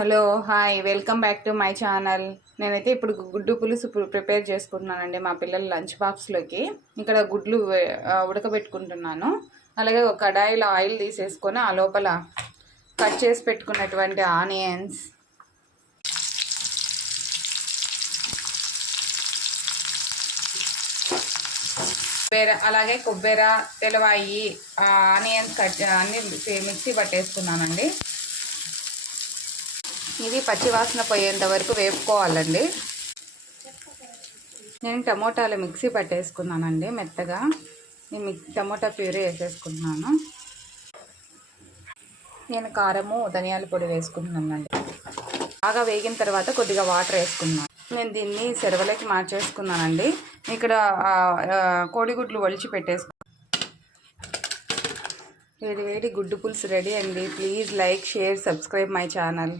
Hello hi welcome back to my channel. నేనైతే ఇప్పుడు గుడ్డు పులుసు ప్రిపేర్ చేసుకుంటున్నానండి మా పిల్లల లంచ్ బాక్స్లోకి. ఇక్కడ గుడ్లు ఉడకబెట్టుకుంటున్నాను. అలాగే ఒక కడాయిలో ఆయిల్ తీసేసుకొని ఆ లోపల కట్ చేసి పెట్టుకున్నటువంటి ఆనియన్స్, అలాగే కొబ్బరి, తెలవాయి, ఆనియన్స్ కట్ అన్ని మిక్సీ పట్టేసుకున్నానండి. ఇది పచ్చివాసన పోయేంత వరకు వేపుకోవాలండి. నేను టమోటాలు మిక్సీ పట్టేసుకున్నానండి మెత్తగా. ఈ టమోటా ప్యూరీ వేసేసుకున్నాను. నేను కారము ధనియాల పొడి వేసుకుంటున్నానండి. బాగా వేగిన తర్వాత కొద్దిగా వాటర్ వేసుకున్నాను. నేను దీన్ని సెరవలోకి మార్చేసుకున్నానండి. ఇక్కడ కోడిగుడ్లు ఒలిచి పెట్టేసుకున్నాను. వేడి వేడి గుడ్డు పులుసు రెడీ అండి. Please like, share, subscribe my channel.